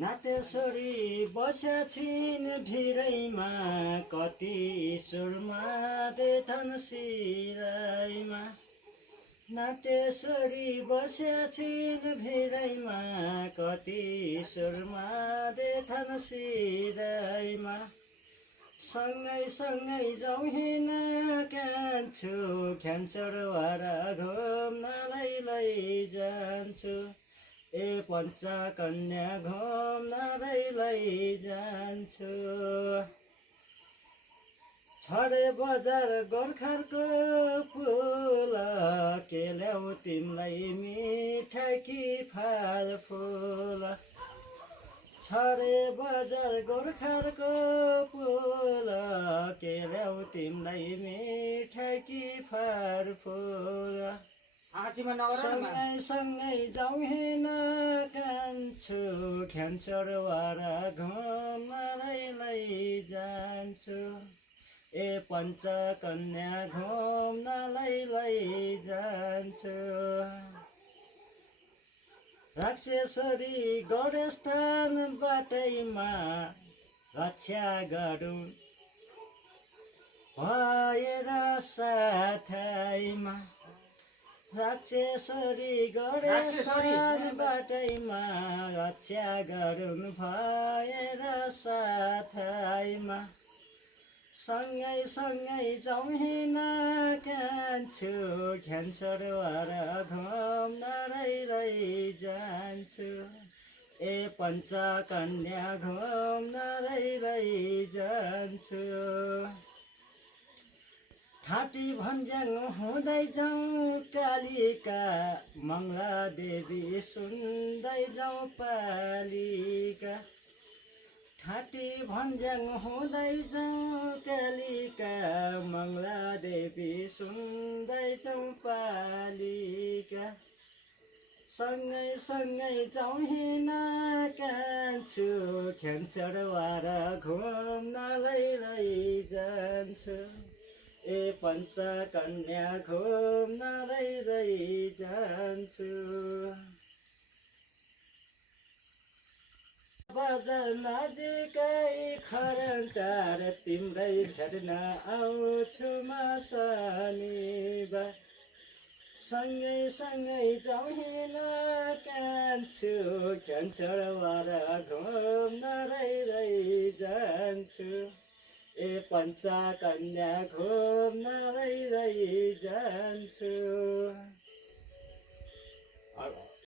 नाटेश्वरी बस्या छिन् भिरैमा कति ईश्वरमा देथन सिराइमा नाटेश्वरी बस्या छिन् भिरैमा कति ईश्वरमा देथन सिराइमा सँगै सँगै जाउँ हिँड कान्छु क्यान्सर वारा घुम्नलाई लैजान्छु ए पञ्चकन्या घुम्नलाई लैजान्छु छरे बजार गोर्खाको पुल के ल्याऊ तिमीलाई मिठाई कि फलफुल छरे बजार गोर्खाको पुल के ल्याऊ तिमीलाई मिठाई कि फलफुल सँगै सँगै जाउँ हिँड कान्छु क्यान्सर वारा घुम्नलाई लैजान्छु ए पञ्चकन्या घुम्नलाई लैजान्छु राक्षेश्वरी गौरस्थान बाटैमा रक्षा गरौँ भएर साथैमा राक्षेश्वरी गौरस्थान बाटैमा रक्षा गरौँ भएर साथैमा सँगै सँगै जाउँ हिँड कान्छु क्यान्सर वारा घुम्नलाई लैजान्छु ए पञ्चकन्या घुम्नलाई लैजान्छु ठाटी भन्ज्याङ हुँदै जाउँ कालिका मङ्गला देवी सुन्दै जाउँ पालिका ठाटी भन्ज्याङ हुँदै जाउँ कालिका मङ्गला देवी सुन्दै जाउँ पालिका सँगै सँगै जाउँ हिँड कान्छु क्यान्सर वारा घुम्नलाई लैजान्छु ए पञ्चकन्या घुम्नलाई लैजान्छु बजार नजिकै खरन्टार तिम्रै भेट्न आउँछु म शनिबार सँगै सँगै जाउँ हिँड कान्छु क्यान्सर वारा घुम्नलाई लैजान्छु ए पञ्चकन्या घुम्नलाई लैजान्छु